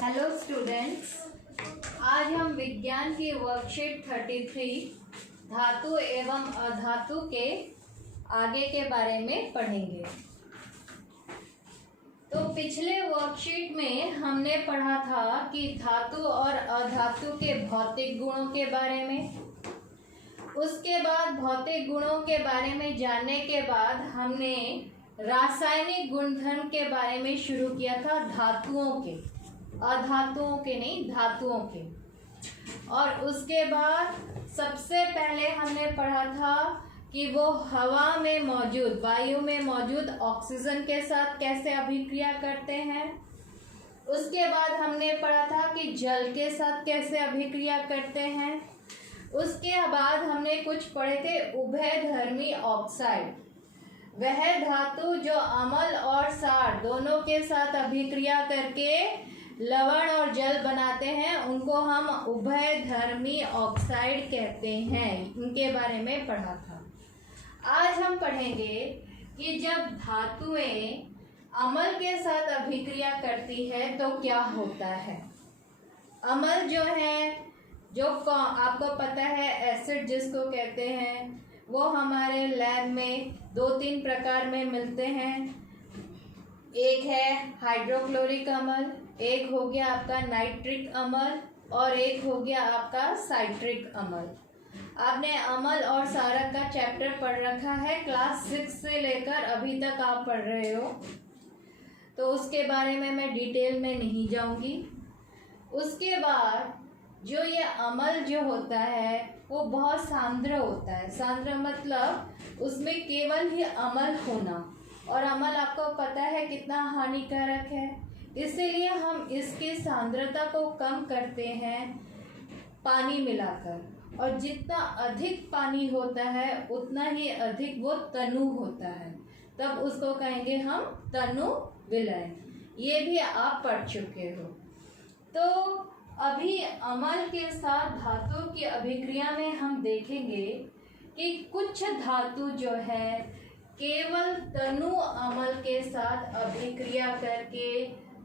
Hello students, आज हम विज्ञान की वर्कशीट 33 धातु एवं अधातु के आगे के बारे में पढ़ेंगे। तो पिछले वर्कशीट में हमने पढ़ा था कि धातु और अधातु के भौतिक गुणों के बारे में। उसके बाद भौतिक गुणों के बारे में जानने के बाद हमने रासायनिक गुणधर्म के बारे में शुरू किया था, धातुओं के, अधातुओं के नहीं, धातुओं के। और उसके बाद सबसे पहले हमने पढ़ा था कि वो हवा में मौजूद, वायु में मौजूद ऑक्सीजन के साथ कैसे अभिक्रिया करते हैं। उसके बाद हमने पढ़ा था कि जल के साथ कैसे अभिक्रिया करते हैं। उसके बाद हमने कुछ पढ़े थे उभयधर्मी ऑक्साइड, वह धातु जो अम्ल और क्षार दोनों के साथ अभिक्रिया करके लवण और जल बनाते हैं, उनको हम उभयधर्मी ऑक्साइड कहते हैं। उनके बारे में पढ़ा था। आज हम पढ़ेंगे कि जब धातुएं अम्ल के साथ अभिक्रिया करती है तो क्या होता है। अम्ल जो है, जो आपको पता है एसिड जिसको कहते हैं, वो हमारे लैब में 2-3 प्रकार में मिलते हैं। एक है हाइड्रोक्लोरिक अम्ल, एक हो गया आपका नाइट्रिक अम्ल और एक हो गया आपका साइट्रिक अम्ल। आपने अम्ल और क्षारक का चैप्टर पढ़ रखा है, क्लास 6 से लेकर अभी तक आप पढ़ रहे हो, तो उसके बारे में मैं डिटेल में नहीं जाऊंगी। उसके बाद जो ये अम्ल जो होता है वो बहुत सांद्र होता है। सांद्र मतलब उसमें केवल ही अम्ल होना, और अम्ल आपको पता है कितना हानिकारक है, इसीलिए हम इसकी सांद्रता को कम करते हैं पानी मिलाकर। और जितना अधिक पानी होता है उतना ही अधिक वो तनु होता है, तब उसको कहेंगे हम तनु विलयन। ये भी आप पढ़ चुके हो। तो अभी अम्ल के साथ धातु की अभिक्रिया में हम देखेंगे कि कुछ धातु जो है केवल तनु अम्ल के साथ अभिक्रिया करके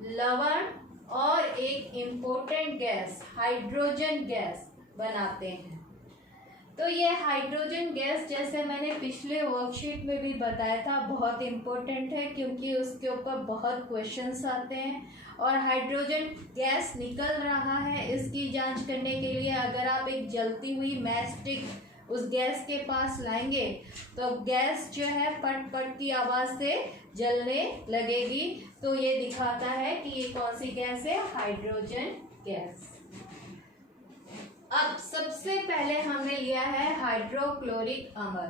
लवण और एक इम्पोर्टेंट गैस हाइड्रोजन गैस बनाते हैं। तो ये हाइड्रोजन गैस, जैसे मैंने पिछले वर्कशीट में भी बताया था, बहुत इम्पोर्टेंट है क्योंकि उसके ऊपर बहुत क्वेश्चंस आते हैं। और हाइड्रोजन गैस निकल रहा है, इसकी जांच करने के लिए अगर आप एक जलती हुई मैच स्टिक उस गैस के पास लाएंगे तो गैस जो है पट पट की आवाज़ से जलने लगेगी। तो ये दिखाता है कि ये कौन सी गैस है, हाइड्रोजन गैस। अब सबसे पहले हमने लिया है हाइड्रोक्लोरिक अम्ल।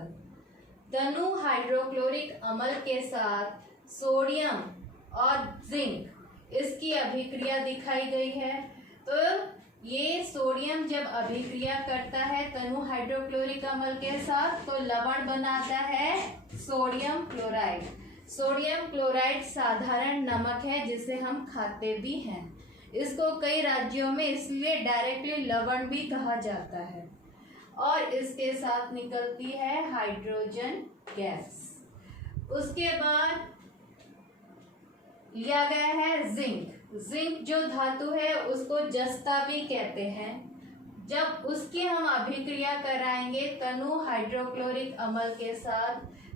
तनु हाइड्रोक्लोरिक अम्ल के साथ सोडियम और जिंक, इसकी अभिक्रिया दिखाई गई है। तो ये सोडियम जब अभिक्रिया करता है तनु हाइड्रोक्लोरिक अम्ल के साथ तो लवण बनाता है सोडियम क्लोराइड। सोडियम क्लोराइड साधारण नमक है जिसे हम खाते भी हैं। इसको कई राज्यों में इसलिए डायरेक्टली लवण भी कहा जाता है। और इसके साथ निकलती है हाइड्रोजन गैस। उसके बाद लिया गया है जिंक। जिंक जो धातु है उसको जस्ता भी कहते हैं। जब उसकी हम अभिक्रिया कराएंगे तनु हाइड्रोक्लोरिक अम्ल के साथ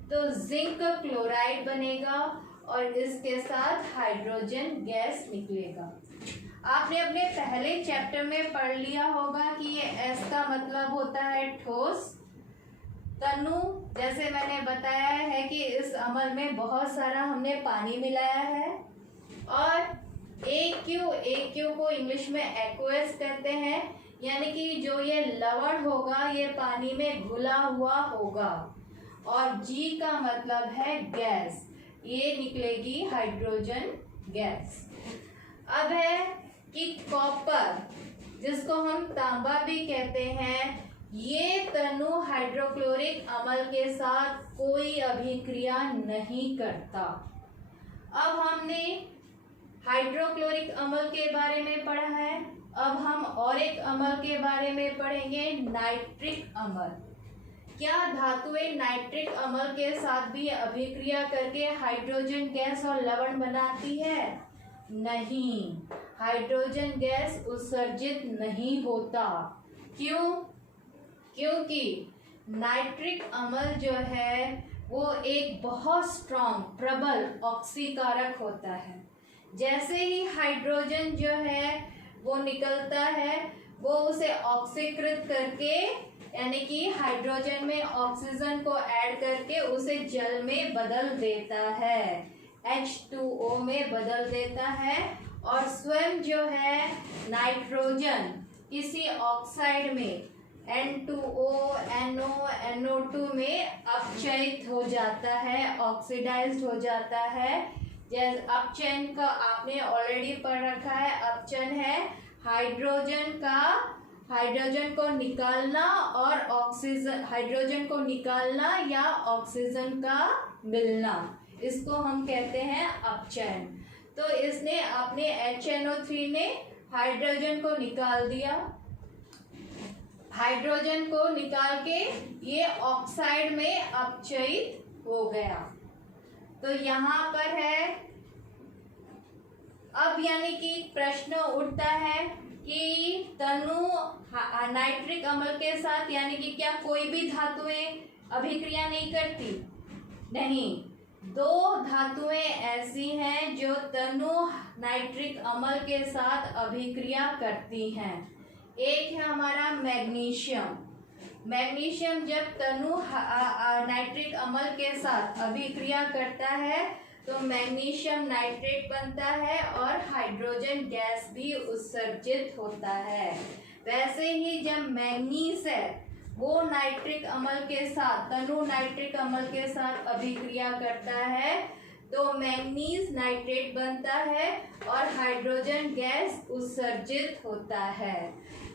तो जिंक क्लोराइड बनेगा और इसके साथ हाइड्रोजन गैस निकलेगा। आपने अपने पहले चैप्टर में पढ़ लिया होगा कि ये एस का मतलब होता है ठोस। तनु, जैसे मैंने बताया है कि इस अम्ल में बहुत सारा हमने पानी मिलाया है। और AQ को इंग्लिश में एक्वस कहते हैं, यानी कि जो ये लवण होगा ये पानी में घुला हुआ होगा। और G का मतलब है गैस, ये निकलेगी हाइड्रोजन गैस। अब है कि कॉपर, जिसको हम तांबा भी कहते हैं, ये तनु हाइड्रोक्लोरिक अम्ल के साथ कोई अभिक्रिया नहीं करता। अब हमने हाइड्रोक्लोरिक अम्ल के बारे में पढ़ा है। अब हम और एक अम्ल के बारे में पढ़ेंगे, नाइट्रिक अम्ल। क्या धातुएं नाइट्रिक अम्ल के साथ भी अभिक्रिया करके हाइड्रोजन गैस और लवण बनाती है? नहीं, हाइड्रोजन गैस उत्सर्जित नहीं होता। क्यों? क्योंकि नाइट्रिक अम्ल जो है वो एक बहुत स्ट्रॉन्ग प्रबल ऑक्सीकारक होता है। जैसे ही हाइड्रोजन जो है वो निकलता है वो उसे ऑक्सीकृत करके यानी कि हाइड्रोजन में ऑक्सीजन को ऐड करके उसे जल में बदल देता है, H2O में बदल देता है और स्वयं जो है नाइट्रोजन किसी ऑक्साइड में N2O, NO, NO2 में अपचयित हो जाता है, ऑक्सीडाइज्ड हो जाता है। जैसे अपचयन का आपने ऑलरेडी पढ़ रखा है। अपचयन है हाइड्रोजन को निकालना और ऑक्सीजन, हाइड्रोजन को निकालना या ऑक्सीजन का मिलना, इसको हम कहते हैं अपचयन। तो इसने अपने HNO3 ने हाइड्रोजन को निकाल दिया, हाइड्रोजन को निकाल के ये ऑक्साइड में अपचयित हो गया। तो यहाँ पर है अब यानी कि प्रश्न उठता है कि तनु नाइट्रिक अम्ल के साथ यानी कि क्या कोई भी धातुएं अभिक्रिया नहीं करती? नहीं, दो धातुएं ऐसी हैं जो तनु नाइट्रिक अम्ल के साथ अभिक्रिया करती हैं। एक है हमारा मैग्नीशियम। मैग्नीशियम जब तनु नाइट्रिक अम्ल के साथ अभिक्रिया करता है तो मैग्नीशियम नाइट्रेट बनता है और हाइड्रोजन गैस भी उत्सर्जित होता है। वैसे ही जब मैग्नीज है वो नाइट्रिक अम्ल के साथ तनु नाइट्रिक अम्ल के साथ अभिक्रिया करता है तो मैग्नीज नाइट्रेट बनता है और हाइड्रोजन गैस उत्सर्जित होता है।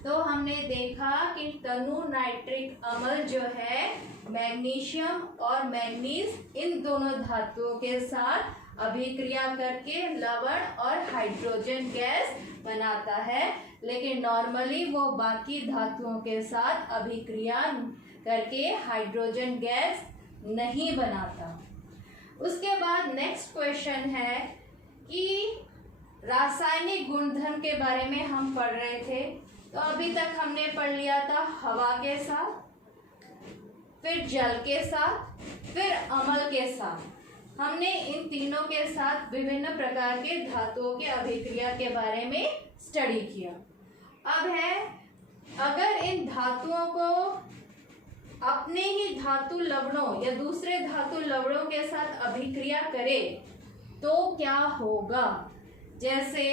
तो हमने देखा कि तनु नाइट्रिक अम्ल जो है मैग्नीशियम और मैग्नीज इन दोनों धातुओं के साथ अभिक्रिया करके लवण और हाइड्रोजन गैस बनाता है, लेकिन नॉर्मली वो बाकी धातुओं के साथ अभिक्रिया करके हाइड्रोजन गैस नहीं बनाता। उसके बाद नेक्स्ट क्वेश्चन है कि रासायनिक गुणधर्म के बारे में हम पढ़ रहे थे। तो अभी तक हमने पढ़ लिया था हवा के साथ, फिर जल के साथ, फिर अम्ल के साथ। हमने इन तीनों के साथ विभिन्न प्रकार के धातुओं के अभिक्रिया के बारे में स्टडी किया। अब है अगर इन धातुओं को अपने ही धातु लवणों या दूसरे धातु लवणों के साथ अभिक्रिया करे तो क्या होगा। जैसे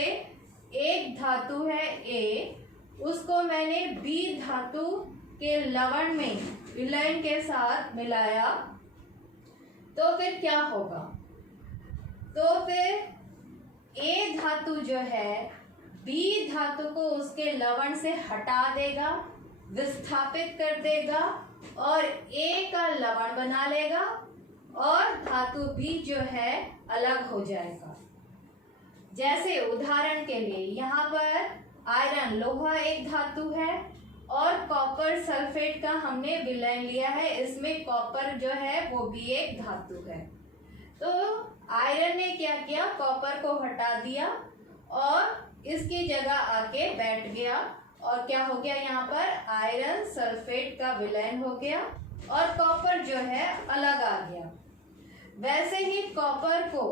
एक धातु है A, उसको मैंने B धातु के लवण में विलयन के साथ मिलाया तो फिर क्या होगा। तो फिर A धातु जो है B धातु को उसके लवण से हटा देगा, विस्थापित कर देगा और A का लवण बना लेगा और धातु B जो है अलग हो जाएगा। जैसे उदाहरण के लिए यहाँ पर आयरन लोहा एक धातु है और कॉपर सल्फेट का हमने विलयन लिया है, इसमें कॉपर जो है वो भी एक धातु है। तो आयरन ने क्या किया, कॉपर को हटा दिया और इसकी जगह आके बैठ गया और क्या हो गया, यहाँ पर आयरन सल्फेट का विलयन हो गया और कॉपर जो है अलग आ गया। वैसे ही कॉपर को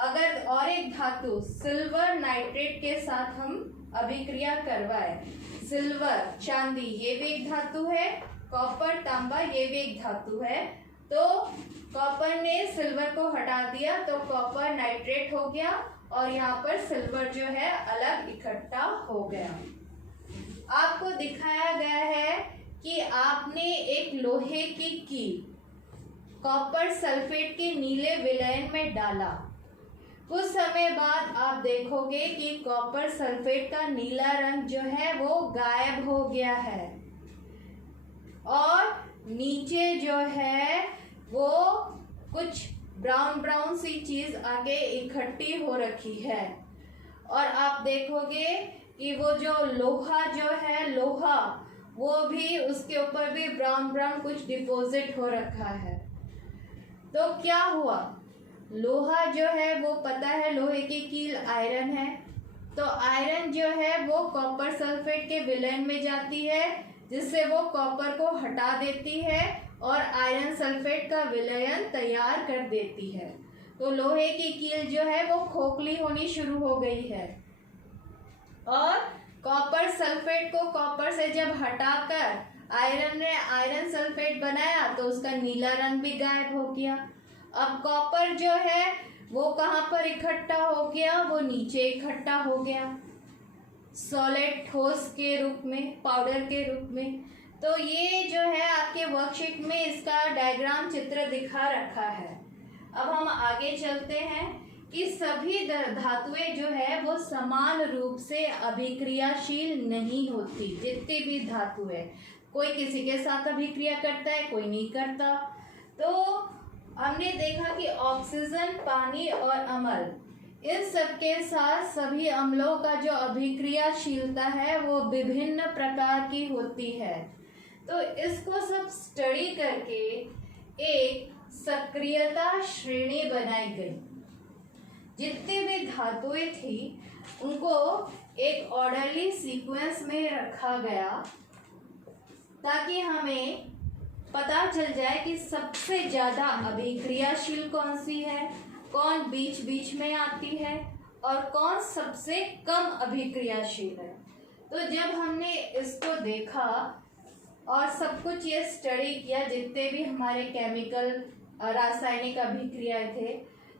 अगर और एक धातु सिल्वर नाइट्रेट के साथ हम अभिक्रिया करवाए, सिल्वर चांदी ये भी एक धातु है, कॉपर तांबा ये भी एक धातु है, तो कॉपर ने सिल्वर को हटा दिया तो कॉपर नाइट्रेट हो गया और यहाँ पर सिल्वर जो है अलग इकट्ठा हो गया। आपको दिखाया गया है कि आपने एक लोहे की कील कॉपर सल्फेट के नीले विलयन में डाला, कुछ समय बाद आप देखोगे कि कॉपर सल्फेट का नीला रंग जो है वो गायब हो गया है और नीचे जो है वो कुछ ब्राउन ब्राउन सी चीज आगे इकट्ठी हो रखी है और आप देखोगे कि वो जो लोहा जो है लोहा वो भी उसके ऊपर भी ब्राउन ब्राउन कुछ डिपॉजिट हो रखा है। तो क्या हुआ, लोहा जो है वो पता है लोहे की कील आयरन है, तो आयरन जो है वो कॉपर सल्फेट के विलयन में जाती है जिससे वो कॉपर को हटा देती है और आयरन सल्फेट का विलयन तैयार कर देती है। तो लोहे की कील जो है वो खोखली होनी शुरू हो गई है और कॉपर सल्फेट को कॉपर से जब हटाकर आयरन ने आयरन सल्फेट बनाया तो उसका नीला रंग भी गायब हो गया। अब कॉपर जो है वो कहाँ पर इकट्ठा हो गया, वो नीचे इकट्ठा हो गया सॉलिड ठोस के रूप में, पाउडर के रूप में। तो ये जो है आपके वर्कशीट में इसका डायग्राम चित्र दिखा रखा है। अब हम आगे चलते हैं कि सभी धातुएं जो है वो समान रूप से अभिक्रियाशील नहीं होती। जितनी भी धातु है, कोई किसी के साथ अभिक्रिया करता है, कोई नहीं करता। तो हमने देखा कि ऑक्सीजन, पानी और अम्ल, इन सब के साथ सभी अम्लों का जो अभिक्रियाशीलता है वो विभिन्न प्रकार की होती है। तो इसको सब स्टडी करके एक सक्रियता श्रेणी बनाई गई। जितनी भी धातुएं थी उनको एक ऑर्डरली सीक्वेंस में रखा गया ताकि हमें पता चल जाए कि सबसे ज़्यादा अभिक्रियाशील कौन सी है, कौन बीच बीच में आती है और कौन सबसे कम अभिक्रियाशील है। तो जब हमने इसको देखा और सब कुछ ये स्टडी किया, जितने भी हमारे केमिकल रासायनिक अभिक्रियाएं थे,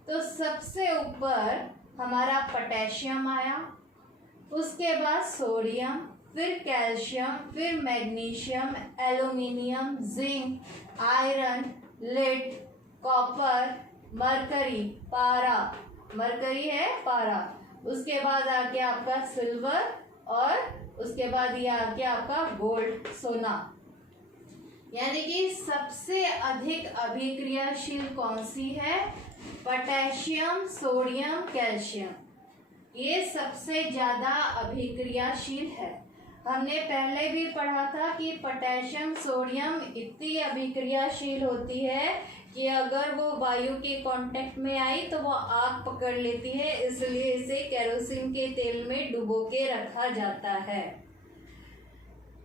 तो सबसे ऊपर हमारा पोटेशियम आया, उसके बाद सोडियम, फिर कैल्शियम, फिर magnesium, aluminium, zinc, iron, lead, copper, mercury, पारा, मरकरी है पारा, उसके बाद आ गया आपका सिल्वर और उसके बाद ये आ गया आपका गोल्ड, सोना। यानी कि सबसे अधिक अभिक्रियाशील कौन सी है? पोटेशियम, सोडियम, कैल्शियम, ये सबसे ज्यादा अभिक्रियाशील है। हमने पहले भी पढ़ा था कि पोटेशियम, सोडियम इतनी अभिक्रियाशील होती है कि अगर वो वायु के कांटेक्ट में आई तो वो आग पकड़ लेती है, इसलिए इसे केरोसिन के तेल में डुबो के रखा जाता है।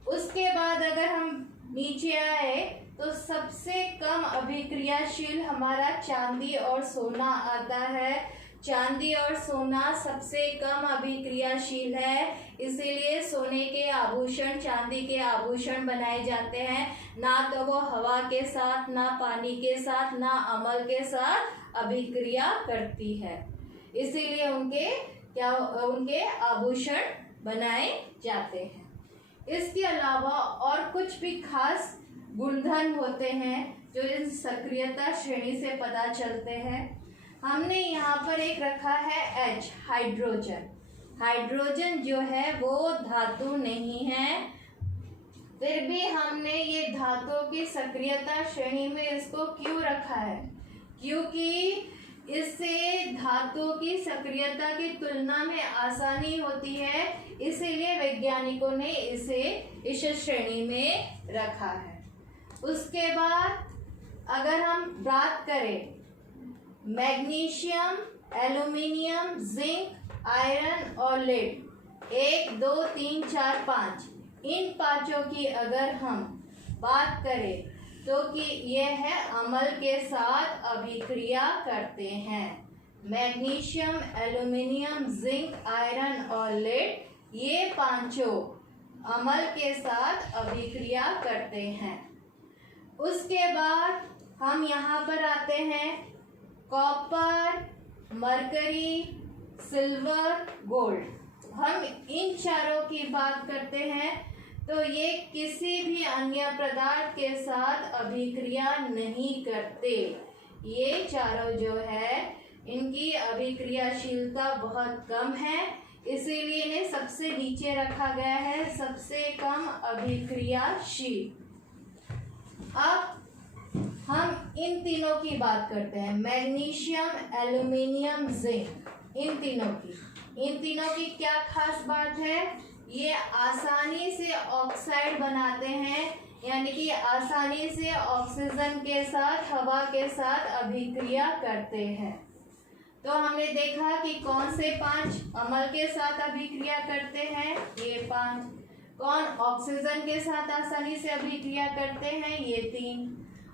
उसके बाद अगर हम नीचे आए तो सबसे कम अभिक्रियाशील हमारा चांदी और सोना आता है। चांदी और सोना सबसे कम अभिक्रियाशील है, इसीलिए सोने के आभूषण, चांदी के आभूषण बनाए जाते हैं। ना तो वो हवा के साथ, ना पानी के साथ, ना अम्ल के साथ अभिक्रिया करती है, इसीलिए उनके आभूषण बनाए जाते हैं। इसके अलावा और कुछ भी खास गुणधर्म होते हैं जो इस सक्रियता श्रेणी से पता चलते हैं। हमने यहाँ पर एक रखा है H, हाइड्रोजन। हाइड्रोजन जो है वो धातु नहीं है, फिर भी हमने ये धातुओं की सक्रियता श्रेणी में इसको क्यों रखा है? क्योंकि इससे धातुओं की सक्रियता की तुलना में आसानी होती है, इसीलिए वैज्ञानिकों ने इसे इस श्रेणी में रखा है। उसके बाद अगर हम बात करें मैग्नीशियम, एल्युमिनियम, जिंक, आयरन और लेड, 1, 2, 3, 4, 5, इन पांचों की अगर हम बात करें तो कि यह है अम्ल के साथ अभिक्रिया करते हैं। मैग्नीशियम, एल्युमिनियम, जिंक, आयरन और लेड, ये पांचों अम्ल के साथ अभिक्रिया करते हैं। उसके बाद हम यहाँ पर आते हैं कॉपर, मरकरी, सिल्वर, गोल्ड। हम इन चारों की बात करते हैं तो ये किसी भी अन्य पदार्थ के साथ अभिक्रिया नहीं करते। ये चारों जो है इनकी अभिक्रियाशीलता बहुत कम है, इसीलिए इन्हें सबसे नीचे रखा गया है, सबसे कम अभिक्रियाशील। अब हम इन तीनों की बात करते हैं, मैग्नीशियम, एल्युमिनियम, जिंक, इन तीनों की क्या खास बात है? ये आसानी से ऑक्साइड बनाते हैं, यानी कि आसानी से ऑक्सीजन के साथ, हवा के साथ अभिक्रिया करते हैं। तो हमने देखा कि कौन से 5 अम्ल के साथ अभिक्रिया करते हैं, ये 5। कौन ऑक्सीजन के साथ आसानी से अभिक्रिया करते हैं, ये 3।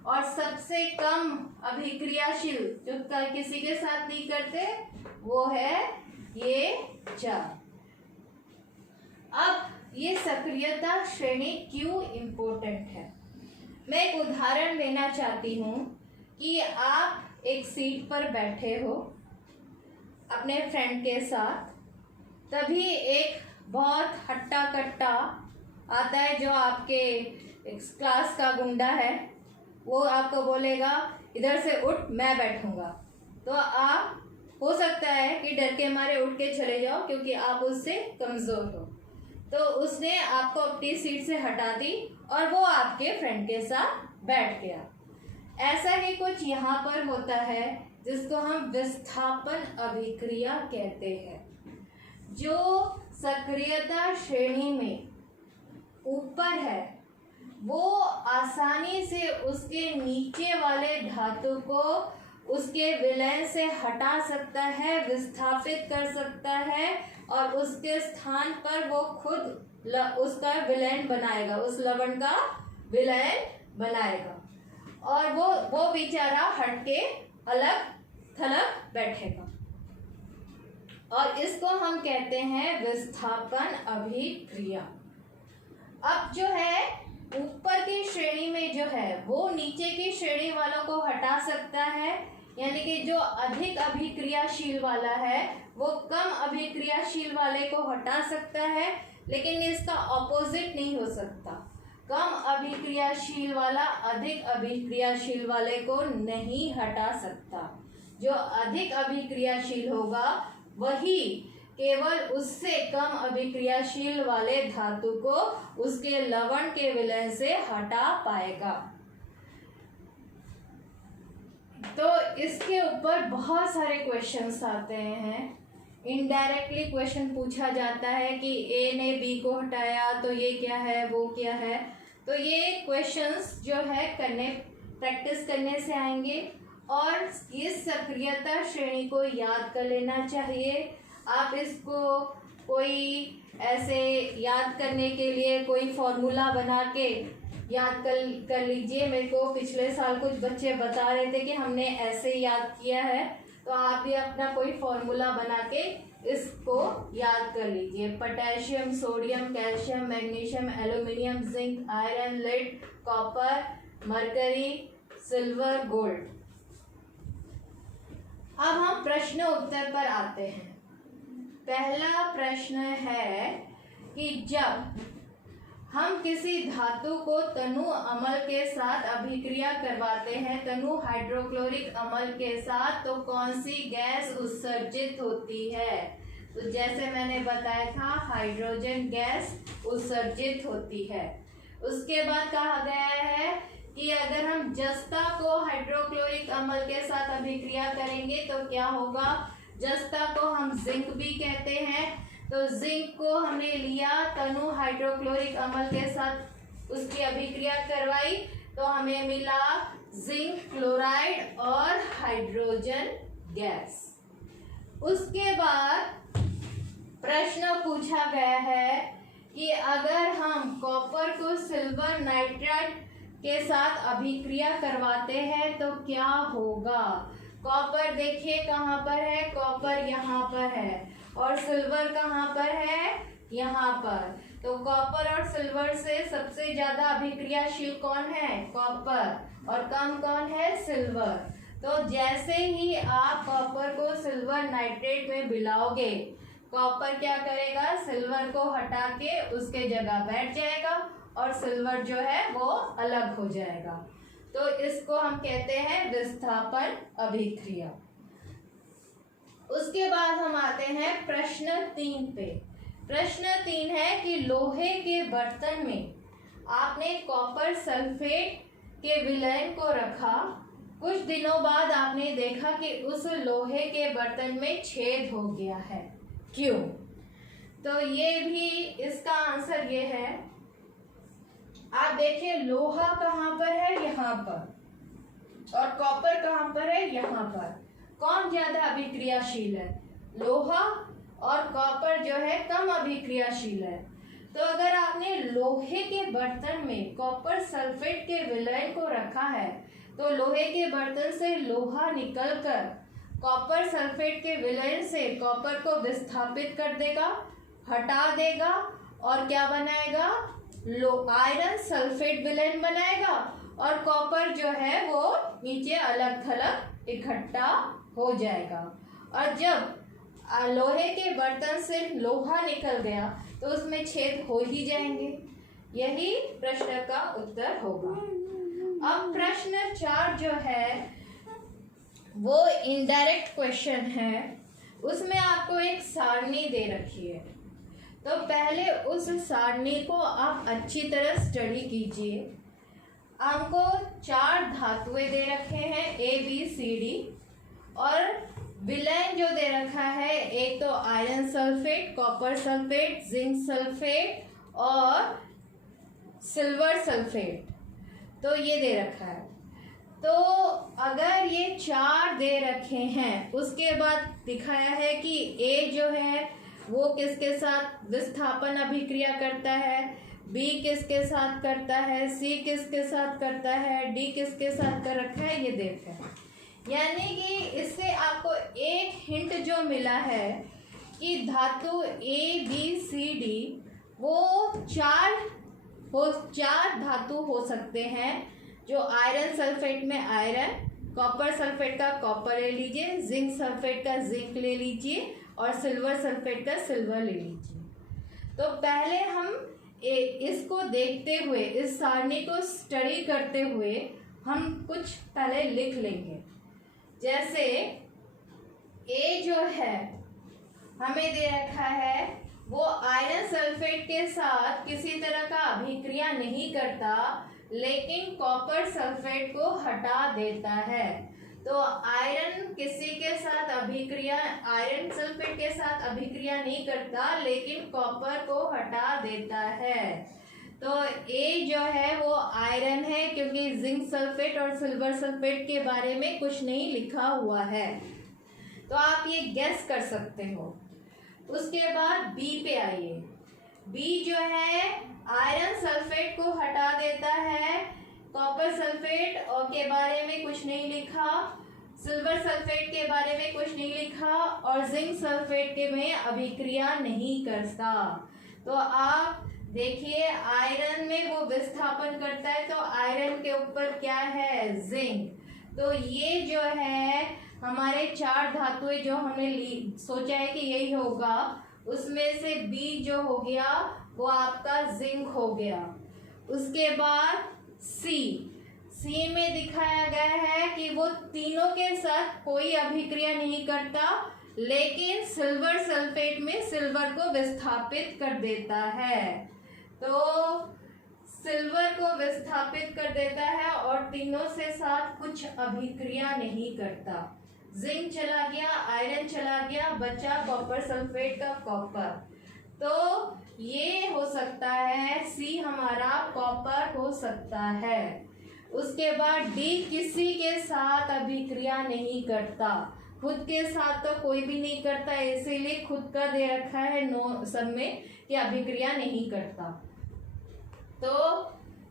और सबसे कम अभिक्रियाशील जो किसी के साथ नहीं करते वो है ये 4। अब ये सक्रियता श्रेणी क्यों इम्पोर्टेंट है, मैं एक उदाहरण लेना चाहती हूँ कि आप एक सीट पर बैठे हो अपने फ्रेंड के साथ, तभी एक बहुत हट्टा कट्टा आता है जो आपके क्लास का गुंडा है, वो आपको बोलेगा इधर से उठ मैं बैठूंगा, तो आप हो सकता है कि डर के मारे उठ के चले जाओ क्योंकि आप उससे कमज़ोर हो। तो उसने आपको अपनी सीट से हटा दी और वो आपके फ्रेंड के साथ बैठ गया। ऐसा ही कुछ यहाँ पर होता है जिसको हम विस्थापन अभिक्रिया कहते हैं। जो सक्रियता श्रेणी में ऊपर है वो आसानी से उसके नीचे वाले धातु को उसके विलयन से हटा सकता है, विस्थापित कर सकता है और उसके स्थान पर वो खुद उसका विलयन बनाएगा, उस लवण का विलयन बनाएगा और वो बेचारा हट के अलग थलग बैठेगा। और इसको हम कहते हैं विस्थापन अभिक्रिया। अब जो है ऊपर की श्रेणी में जो है वो नीचे की श्रेणी वालों को हटा सकता है, यानी कि जो अधिक अभिक्रियाशील वाला है वो कम अभिक्रियाशील वाले को हटा सकता है, लेकिन इसका ऑपोजिट नहीं हो सकता। कम अभिक्रियाशील वाला अधिक अभिक्रियाशील वाले को नहीं हटा सकता। जो अधिक अभिक्रियाशील होगा वही केवल उससे कम अभिक्रियाशील वाले धातु को उसके लवण के विलय से हटा पाएगा। तो इसके ऊपर बहुत सारे क्वेश्चंस आते हैं। इनडायरेक्टली क्वेश्चन पूछा जाता है कि ए ने बी को हटाया तो ये क्या है वो क्या है। तो ये क्वेश्चंस जो है प्रैक्टिस करने से आएंगे और इस सक्रियता श्रेणी को याद कर लेना चाहिए। आप इसको कोई ऐसे याद करने के लिए कोई फॉर्मूला बना के याद कर लीजिए। मेरे को पिछले साल कुछ बच्चे बता रहे थे कि हमने ऐसे याद किया है, तो आप भी अपना कोई फॉर्मूला बना के इसको याद कर लीजिए। Potassium, sodium, calcium, magnesium, aluminium, zinc, iron, lead, copper, mercury, silver, gold. अब हम प्रश्न उत्तर पर आते हैं। पहला प्रश्न है कि जब हम किसी धातु को तनु अम्ल के साथ अभिक्रिया करवाते हैं, तनु हाइड्रोक्लोरिक अम्ल के साथ, तो कौन सी गैस उत्सर्जित होती है? तो जैसे मैंने बताया था हाइड्रोजन गैस उत्सर्जित होती है। उसके बाद कहा गया है कि अगर हम जस्ता को हाइड्रोक्लोरिक अम्ल के साथ अभिक्रिया करेंगे तो क्या होगा? जस्ता को हम जिंक भी कहते हैं। तो जिंक को हमने लिया तनु हाइड्रोक्लोरिक अम्ल के साथ उसकी अभिक्रिया करवाई तो हमें मिला जिंक क्लोराइड और हाइड्रोजन गैस। उसके बाद प्रश्न पूछा गया है कि अगर हम कॉपर को सिल्वर नाइट्राइड के साथ अभिक्रिया करवाते हैं तो क्या होगा? कॉपर देखिए कहाँ पर है, कॉपर यहाँ पर है और सिल्वर कहाँ पर है, यहाँ पर। तो कॉपर और सिल्वर से सबसे ज्यादा अभिक्रियाशील कौन है? कॉपर। और कम कौन है? सिल्वर। तो जैसे ही आप कॉपर को सिल्वर नाइट्रेट में मिलाओगे, कॉपर क्या करेगा? सिल्वर को हटा के उसके जगह बैठ जाएगा और सिल्वर जो है वो अलग हो जाएगा। तो इसको हम कहते हैं विस्थापन अभिक्रिया। उसके बाद हम आते हैं प्रश्न 3 पे। प्रश्न 3 है कि लोहे के बर्तन में आपने कॉपर सल्फेट के विलयन को रखा, कुछ दिनों बाद आपने देखा कि उस लोहे के बर्तन में छेद हो गया है, क्यों? तो ये भी इसका आंसर ये है, आप देखिए लोहा कहाँ पर है? यहाँ पर। और कॉपर कहाँ पर है? यहाँ पर। कौन ज्यादा अभिक्रियाशील है? लोहा और कॉपर जो है कम अभिक्रियाशील है। तो अगर आपने लोहे के बर्तन में कॉपर सल्फेट के विलयन को रखा है तो लोहे के बर्तन से लोहा निकलकर कॉपर सल्फेट के विलयन से कॉपर को विस्थापित कर देगा, हटा देगा और क्या बनाएगा? आयरन सल्फेट विलयन बनाएगा और कॉपर जो है वो नीचे अलग थलग इकट्ठा हो जाएगा। और जब लोहे के बर्तन से लोहा निकल गया तो उसमें छेद हो ही जाएंगे। यही प्रश्न का उत्तर होगा। अब प्रश्न 4 जो है वो इनडायरेक्ट क्वेश्चन है। उसमें आपको एक सारणी दे रखी है, तो पहले उस सारणी को आप अच्छी तरह स्टडी कीजिए। आपको 4 धातुएं दे रखे हैं ABCD और विलयन जो दे रखा है एक तो iron sulphate, copper sulphate, zinc sulphate और सिल्वर सल्फेट, तो ये दे रखा है। तो अगर ये 4 दे रखे हैं, उसके बाद दिखाया है कि A जो है वो किसके साथ विस्थापन अभिक्रिया करता है, B किसके साथ करता है, C किसके साथ करता है, D किसके साथ कर रखा है, ये देखें। यानी कि इससे आपको एक हिंट जो मिला है कि धातु ABCD वो 4 धातु हो सकते हैं। जो आयरन सल्फेट में आयरन, कॉपर सल्फेट का कॉपर ले लीजिए, जिंक सल्फेट का जिंक ले लीजिए और सिल्वर सल्फेट का सिल्वर ले लीजिए। तो पहले हम इसको देखते हुए, इस सारणी को स्टडी करते हुए हम कुछ पहले लिख लेंगे। जैसे A जो है हमें दे रखा है वो आयरन सल्फेट के साथ किसी तरह का अभिक्रिया नहीं करता, लेकिन कॉपर सल्फेट को हटा देता है। तो आयरन सल्फेट के साथ अभिक्रिया नहीं करता, लेकिन कॉपर को हटा देता है। तो A जो है वो आयरन है, क्योंकि जिंक सल्फेट और सिल्वर सल्फेट के बारे में कुछ नहीं लिखा हुआ है, तो आप ये गेस कर सकते हो। उसके बाद B पे आइए। B जो है आयरन सल्फेट को हटा देता है, कॉपर सल्फेट और के बारे में कुछ नहीं लिखा, सिल्वर सल्फेट के बारे में कुछ नहीं लिखा और जिंक सल्फेट के में अभिक्रिया नहीं करता। तो आप देखिए आयरन में वो विस्थापन करता है, तो आयरन के ऊपर क्या है? जिंक। तो ये जो है हमारे 4 धातुएं जो हमने सोचा है कि यही होगा, उसमें से B जो हो गया वो आपका जिंक हो गया। उसके बाद C में दिखाया गया है कि वो तीनों के साथ कोई अभिक्रिया नहीं करता, लेकिन सिल्वर सल्फेट में सिल्वर को विस्थापित कर देता है। तो सिल्वर को विस्थापित कर देता है और तीनों से साथ कुछ अभिक्रिया नहीं करता। जिंक चला गया, आयरन चला गया, बचा कॉपर सल्फेट का कॉपर। तो ये हो सकता है C हमारा कॉपर हो सकता है। उसके बाद D किसी के साथ अभिक्रिया नहीं करता, खुद के साथ तो कोई भी नहीं करता, इसीलिए खुद का दे रखा है नो सब में कि अभिक्रिया नहीं करता। तो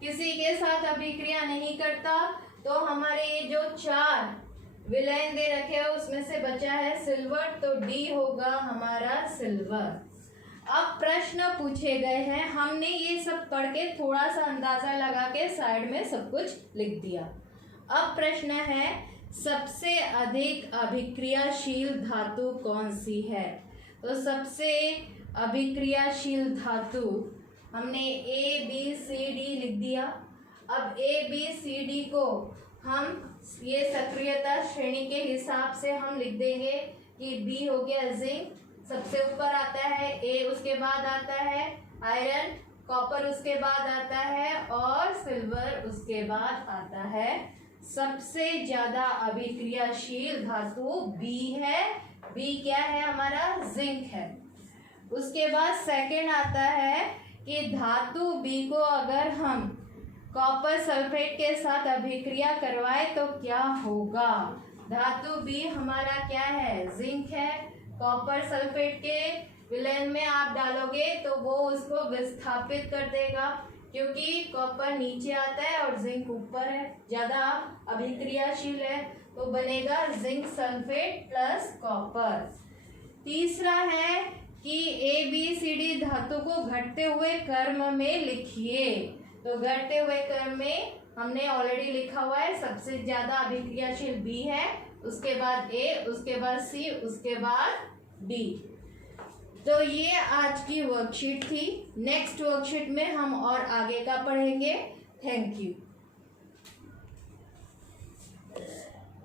किसी के साथ अभिक्रिया नहीं करता, तो हमारे ये जो 4 विलयन दे रखे हैं उसमें से बचा है सिल्वर, तो D होगा हमारा सिल्वर। अब प्रश्न पूछे गए हैं, हमने ये सब पढ़ के थोड़ा सा अंदाजा लगा के साइड में सब कुछ लिख दिया। अब प्रश्न है सबसे अधिक अभिक्रियाशील धातु कौन सी है? तो सबसे अभिक्रियाशील धातु हमने ABCD लिख दिया। अब ABCD को हम ये सक्रियता श्रेणी के हिसाब से हम लिख देंगे कि B हो गया जिंक, सबसे ऊपर आता है A, उसके बाद आता है आयरन, कॉपर उसके बाद आता है और सिल्वर उसके बाद आता है। सबसे ज्यादा अभिक्रियाशील धातु B है। B क्या है हमारा? जिंक है। उसके बाद सेकंड आता है कि धातु B को अगर हम कॉपर सल्फेट के साथ अभिक्रिया करवाए तो क्या होगा? धातु बी हमारा क्या है, जिंक है। कॉपर सल्फेट के विलयन में आप डालोगे तो वो उसको विस्थापित कर देगा, क्योंकि कॉपर नीचे आता है और जिंक ऊपर है, ज्यादा अभिक्रियाशील है, तो बनेगा जिंक सल्फेट प्लस कॉपर। तीसरा है कि ABCD धातु को घटते हुए क्रम में लिखिए। तो घटते हुए क्रम में हमने ऑलरेडी लिखा हुआ है, सबसे ज्यादा अभिक्रियाशील B है, उसके बाद A, उसके बाद C, उसके बाद D। तो ये आज की वर्कशीट थी। नेक्स्ट वर्कशीट में हम और आगे का पढ़ेंगे। Thank you.